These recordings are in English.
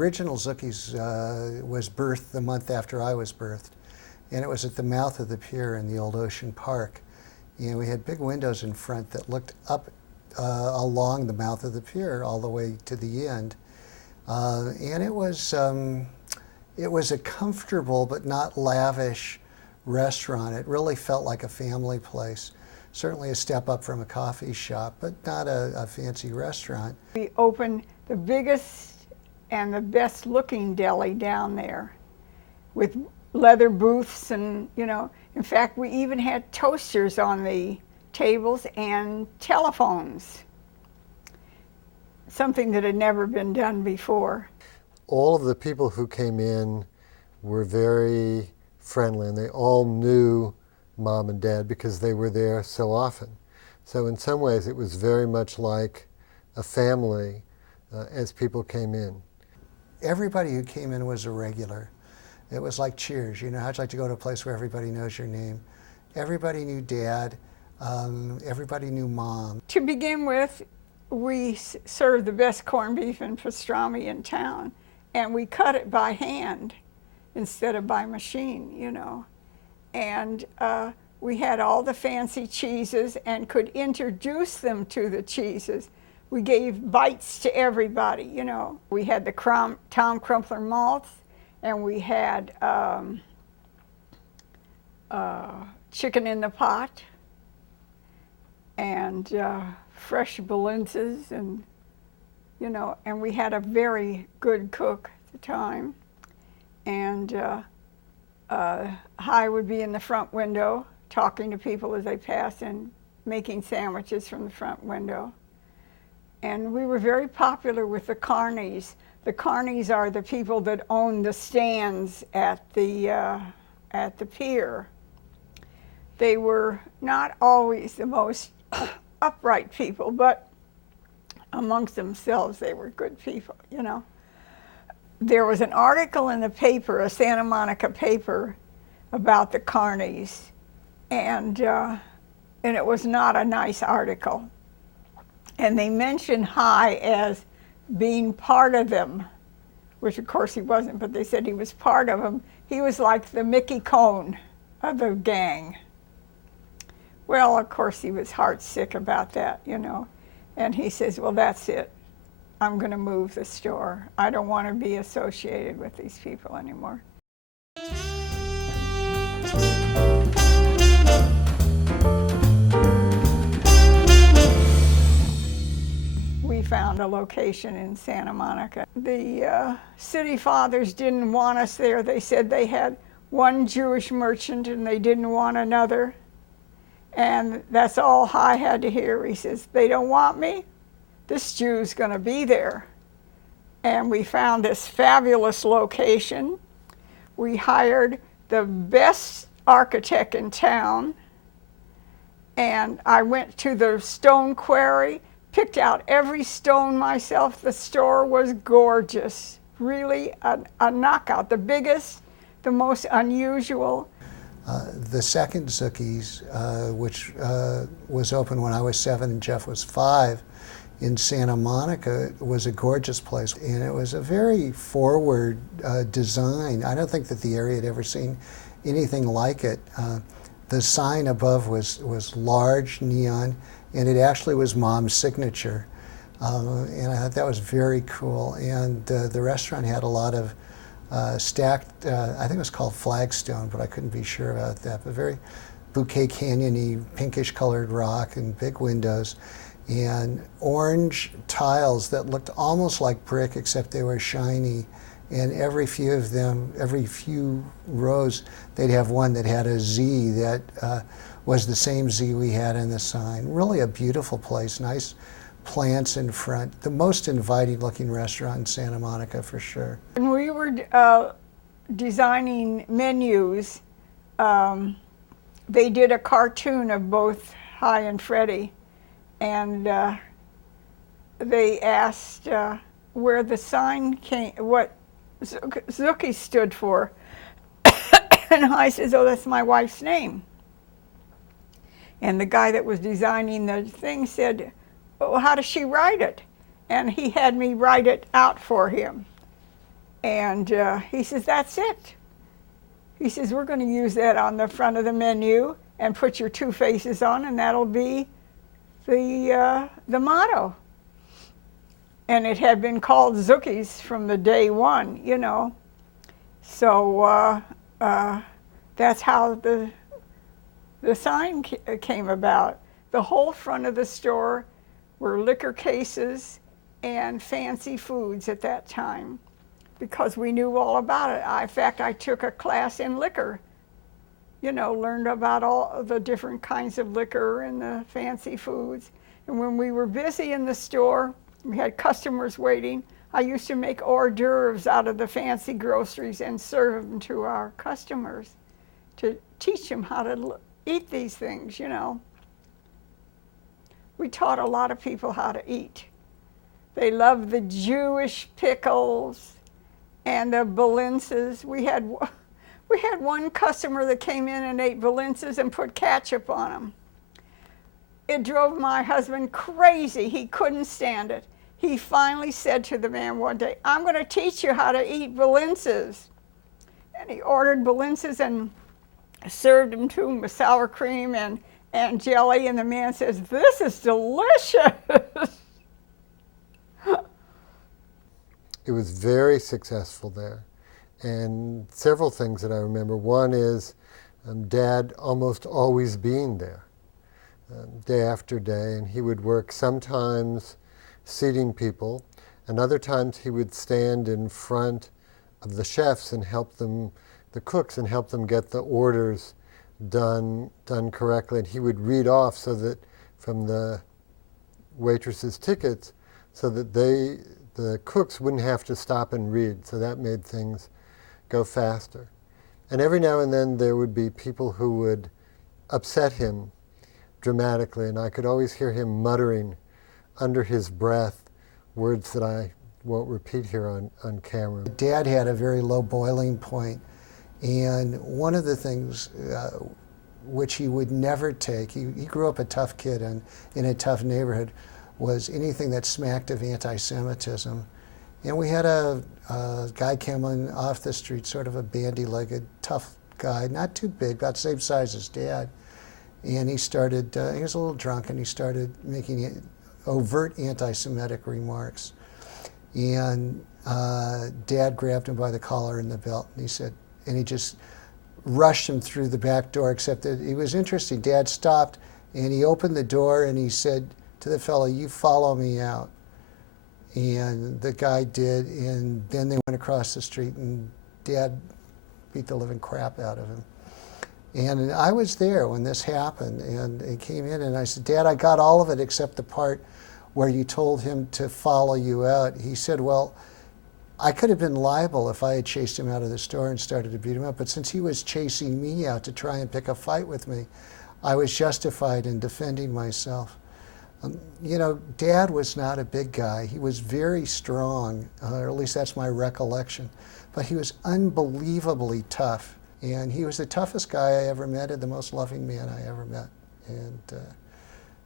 original Zucky's was birthed the month after I was birthed, and it was at the mouth of the pier in the old Ocean Park. And we had big windows in front that looked up along the mouth of the pier all the way to the end. And it was a comfortable but not lavish restaurant. It really felt like a family place. Certainly a step up from a coffee shop, but not a fancy restaurant. We opened the biggest and the best looking deli down there with leather booths and, you know, in fact, we even had toasters on the tables and telephones, something that had never been done before. All of the people who came in were very friendly, and they all knew Mom and Dad because they were there so often. So in some ways it was very much like a family as people came in. Everybody who came in was a regular. It was like Cheers, you know, how'd you like to go to a place where everybody knows your name? Everybody knew Dad, everybody knew Mom. To begin with, we served the best corned beef and pastrami in town, and we cut it by hand instead of by machine, you know. And we had all the fancy cheeses and could introduce them to the cheeses. We gave bites to everybody, you know. We had the Tom Crumpler malts, and we had chicken in the pot, and fresh balinces, and, you know, and we had a very good cook at the time. And Hi would be in the front window talking to people as they passed and making sandwiches from the front window. And we were very popular with the carnies. The carnies are the people that own the stands at the pier. They were not always the most upright people, but amongst themselves they were good people, you know. There was an article in the paper, a Santa Monica paper, about the carnies, and it was not a nice article. And they mentioned Hi as being part of them, which of course he wasn't, but they said he was part of them. He was like the Mickey Cone of the gang. Well, of course he was heartsick about that, you know, and he says, well, that's it. I'm going to move the store. I don't want to be associated with these people anymore. We found a location in Santa Monica. The city fathers didn't want us there. They said they had one Jewish merchant and they didn't want another. And that's all Hi had to hear. He says, they don't want me. This Jew's going to be there. And we found this fabulous location. We hired the best architect in town, and I went to the stone quarry, picked out every stone myself. The store was gorgeous, really a knockout, the biggest, the most unusual. The second Zucky's, which was open when I was 7 and Jeff was 5, in Santa Monica, was a gorgeous place, and it was a very forward design. I don't think that the area had ever seen anything like it. The sign above was large, neon, and it actually was Mom's signature. And I thought that was very cool. And the restaurant had a lot of stacked, I think it was called flagstone, but I couldn't be sure about that, but very Bouquet Canyon-y, pinkish colored rock and big windows, and orange tiles that looked almost like brick, except they were shiny. And every few of them, every few rows, they'd have one that had a Z that was the same Z we had in the sign. Really a beautiful place, nice plants in front. The most inviting looking restaurant in Santa Monica for sure. When we were designing menus, they did a cartoon of both Hi and Freddie, and they asked where the sign came, what Zucky stood for. And Hi says, oh, that's my wife's name. And the guy that was designing the thing said, well, how does she write it? And he had me write it out for him. And he says, that's it. He says, we're going to use that on the front of the menu and put your two faces on, and that'll be the motto. And it had been called Zucky's from the day one, you know. So that's how the sign came about. The whole front of the store were liquor cases and fancy foods at that time, because we knew all about it. In fact, I took a class in liquor, you know, learned about all the different kinds of liquor and the fancy foods. And when we were busy in the store, we had customers waiting, I used to make hors d'oeuvres out of the fancy groceries and serve them to our customers to teach them how to eat these things, you know. We taught a lot of people how to eat. They loved the Jewish pickles and the balinces. We had one customer that came in and ate balinces and put ketchup on them. It drove my husband crazy. He couldn't stand it. He finally said to the man one day, I'm going to teach you how to eat balinces. And he ordered balinces and served them to him with sour cream and jelly, and the man says, this is delicious. It was very successful there. And several things that I remember. One is Dad almost always being there, day after day, and he would work sometimes seating people, and other times he would stand in front of the chefs and help them, the cooks, and help them get the orders done correctly. And he would read off so that from the waitresses' tickets, so that the cooks wouldn't have to stop and read. So that made things go faster. And every now and then there would be people who would upset him dramatically, and I could always hear him muttering under his breath words that I won't repeat here on camera. Dad had a very low boiling point, and one of the things which he would never take, he grew up a tough kid and in a tough neighborhood, was anything that smacked of anti-Semitism. And we had a guy coming off the street, sort of a bandy-legged, tough guy, not too big, about the same size as Dad. And he started, he was a little drunk, and he started making overt anti-Semitic remarks. And Dad grabbed him by the collar and the belt, and he said, and he just rushed him through the back door, except that it was interesting. Dad stopped, and he opened the door, and he said to the fellow, you follow me out. And the guy did, and then they went across the street, and Dad beat the living crap out of him. And I was there when this happened, and he came in, and I said, Dad, I got all of it except the part where you told him to follow you out. He said, well, I could have been liable if I had chased him out of the store and started to beat him up, but since he was chasing me out to try and pick a fight with me, I was justified in defending myself. You know, Dad was not a big guy. He was very strong, or at least that's my recollection, but he was unbelievably tough. And he was the toughest guy I ever met and the most loving man I ever met. And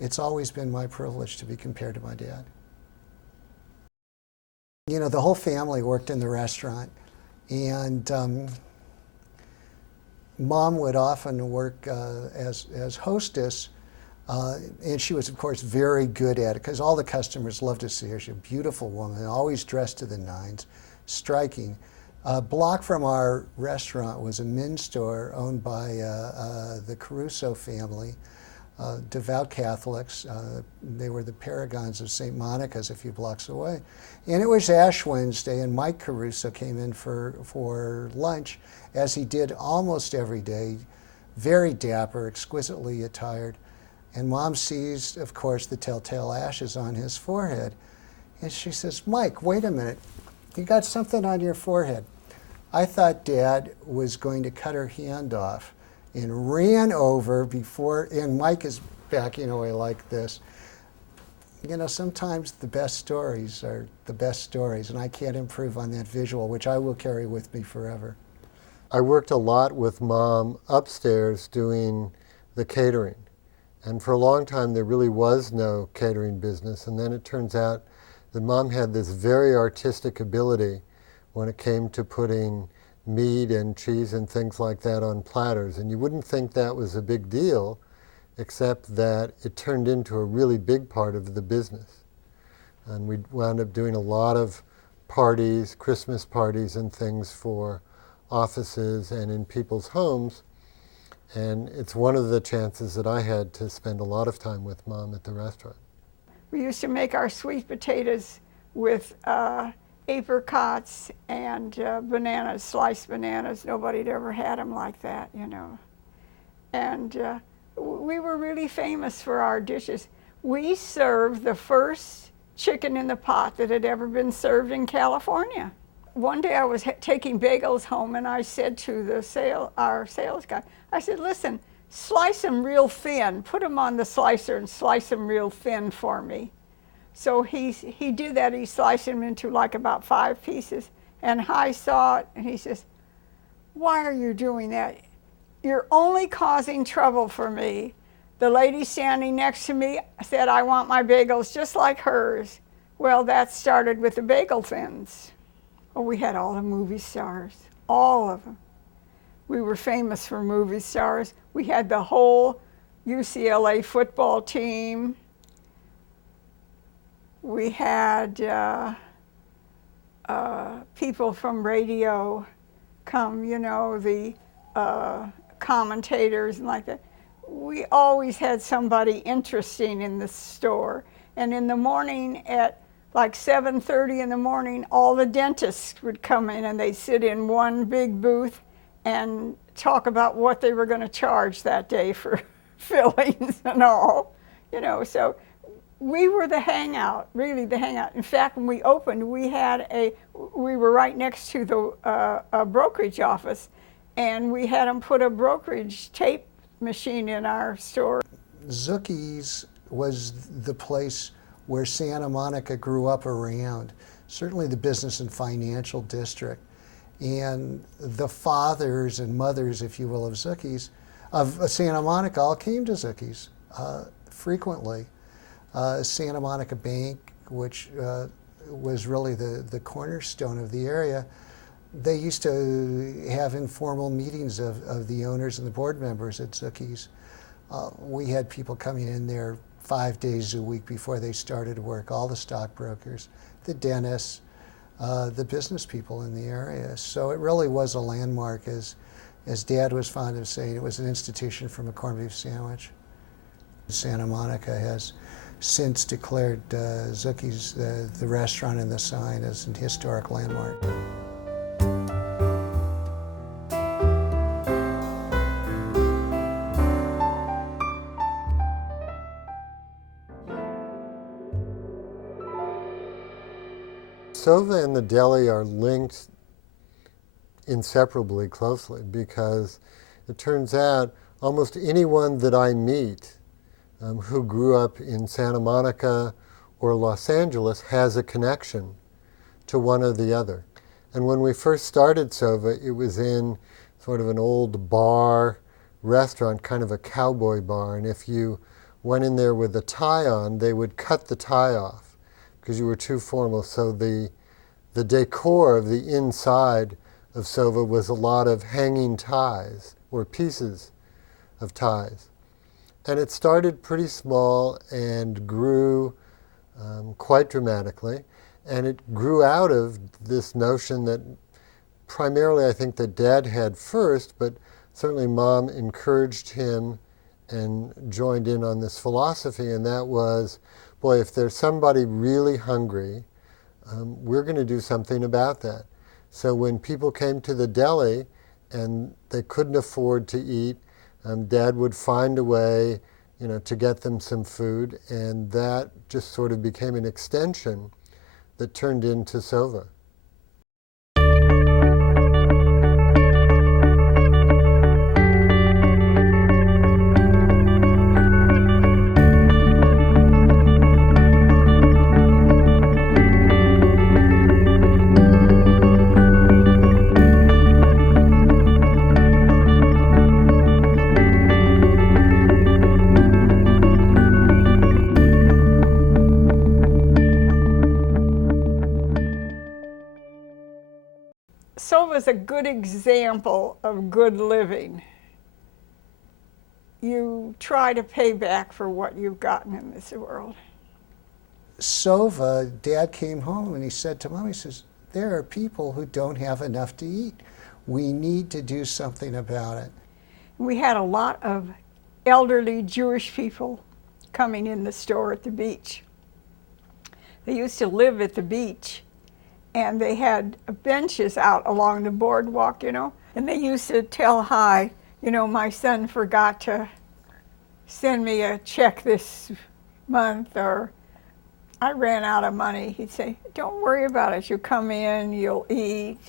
it's always been my privilege to be compared to my dad. You know, the whole family worked in the restaurant, and Mom would often work as hostess, and she was, of course, very good at it because all the customers loved to see her. She's a beautiful woman, always dressed to the nines, striking. A block from our restaurant was a men's store owned by the Caruso family, devout Catholics. They were the paragons of St. Monica's a few blocks away. And it was Ash Wednesday, and Mike Caruso came in for lunch, as he did almost every day, very dapper, exquisitely attired. And Mom sees, of course, the telltale ashes on his forehead. And she says, Mike, wait a minute. You got something on your forehead. I thought Dad was going to cut her hand off, and ran over before, and Mike is backing away like this. You know, sometimes the best stories are the best stories, and I can't improve on that visual, which I will carry with me forever. I worked a lot with Mom upstairs doing the catering. And for a long time, there really was no catering business. And then it turns out that Mom had this very artistic ability when it came to putting meat and cheese and things like that on platters. And you wouldn't think that was a big deal, except that it turned into a really big part of the business. And we wound up doing a lot of parties, Christmas parties and things for offices and in people's homes. And it's one of the chances that I had to spend a lot of time with Mom at the restaurant. We used to make our sweet potatoes with apricots and bananas, sliced bananas. Nobody had ever had them like that, you know. And we were really famous for our dishes. We served the first chicken in the pot that had ever been served in California. One day I was taking bagels home, and I said to our sales guy, I said, listen, slice them real thin. Put them on the slicer and slice them real thin for me. So he did that. He sliced them into like about 5 pieces. And I saw it, and he says, why are you doing that? You're only causing trouble for me. The lady standing next to me said, I want my bagels just like hers. Well, that started with the bagel thins. Oh, we had all the movie stars, all of them. We were famous for movie stars. We had the whole UCLA football team. We had people from radio come, you know, the commentators and like that. We always had somebody interesting in the store. And in the morning at like 7:30 in the morning, all the dentists would come in, and they'd sit in one big booth and talk about what they were going to charge that day for fillings and all, you know. So we were the hangout, really the hangout. In fact, when we opened, we were right next to the brokerage office, and we had them put a brokerage tape machine in our store. Zucky's was the place where Santa Monica grew up around, certainly the business and financial district. And the fathers and mothers, if you will, of Zucky's, of Santa Monica, all came to Zucky's frequently. Santa Monica Bank, which was really the cornerstone of the area, they used to have informal meetings of the owners and the board members at Zucky's. We had people coming in there 5 days a week before they started work, all the stockbrokers, the dentists, the business people in the area. So it really was a landmark, as Dad was fond of saying. It was an institution from a corned beef sandwich. Santa Monica has since declared Zucky's, the restaurant and the sign, as an historic landmark. SOVA and the deli are linked inseparably closely, because it turns out almost anyone that I meet who grew up in Santa Monica or Los Angeles has a connection to one or the other. And when we first started SOVA, it was in sort of an old bar restaurant, kind of a cowboy bar, and if you went in there with a tie on, they would cut the tie off because you were too formal. So the decor of the inside of SOVA was a lot of hanging ties or pieces of ties. And it started pretty small and grew quite dramatically. And it grew out of this notion that primarily I think that Dad had first, but certainly Mom encouraged him and joined in on this philosophy, and that was, boy, if there's somebody really hungry, we're going to do something about that. So when people came to the deli and they couldn't afford to eat, Dad would find a way, you know, to get them some food, and that just sort of became an extension that turned into SOVA. SOVA's a good example of good living. You try to pay back for what you've gotten in this world. SOVA, Dad came home and he said to Mom, he says, there are people who don't have enough to eat. We need to do something about it. We had a lot of elderly Jewish people coming in the store at the beach. They used to live at the beach, and they had benches out along the boardwalk, you know, and they used to tell Hi, you know, my son forgot to send me a check this month, or I ran out of money. He'd say, don't worry about it. You'll come in, you'll eat.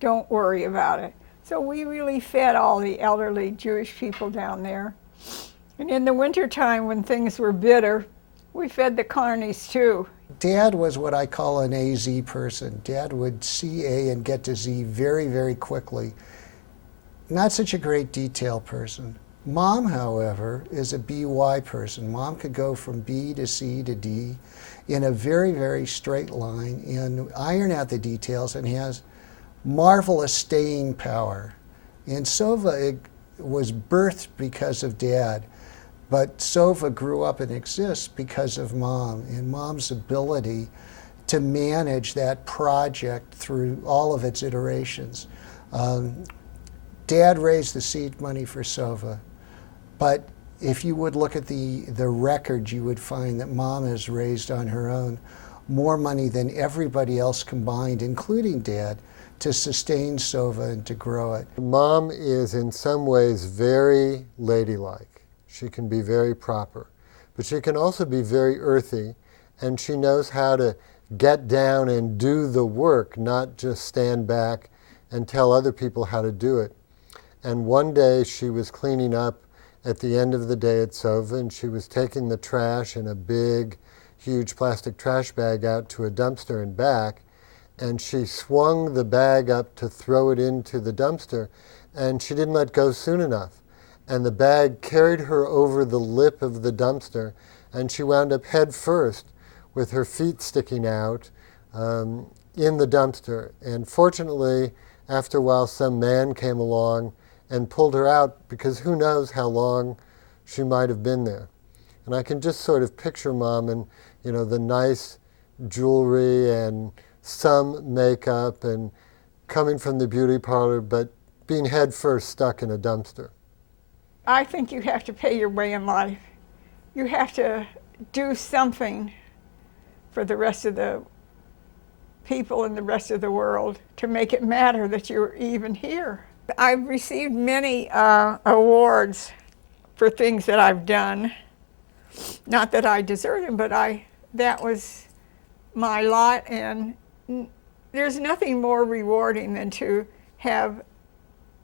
Don't worry about it. So we really fed all the elderly Jewish people down there. And in the wintertime, when things were bitter, we fed the carnies too. Dad was what I call an AZ person. Dad would see A and get to Z very, very quickly. Not such a great detail person. Mom, however, is a BY person. Mom could go from B to C to D in a very, very straight line and iron out the details, and has marvelous staying power. And SOVA was birthed because of Dad, but SOVA grew up and exists because of Mom, and Mom's ability to manage that project through all of its iterations. Dad raised the seed money for SOVA, but if you would look at the record, you would find that Mom has raised on her own more money than everybody else combined, including Dad, to sustain SOVA and to grow it. Mom is in some ways very ladylike. She can be very proper, but she can also be very earthy, and she knows how to get down and do the work, not just stand back and tell other people how to do it. And one day she was cleaning up at the end of the day at SOVA, and she was taking the trash in a big, huge plastic trash bag out to a dumpster and back, and she swung the bag up to throw it into the dumpster, and she didn't let go soon enough. And the bag carried her over the lip of the dumpster, and she wound up head first with her feet sticking out in the dumpster. And fortunately, after a while, some man came along and pulled her out, because who knows how long she might have been there. And I can just sort of picture Mom and, you know, the nice jewelry and some makeup and coming from the beauty parlor, but being head first stuck in a dumpster. I think you have to pay your way in life. You have to do something for the rest of the people in the rest of the world to make it matter that you're even here. I've received many awards for things that I've done. Not that I deserve them, but that was my lot, and there's nothing more rewarding than to have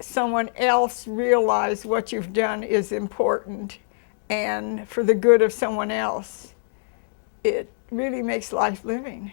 someone else realize what you've done is important and for the good of someone else. It really makes life living.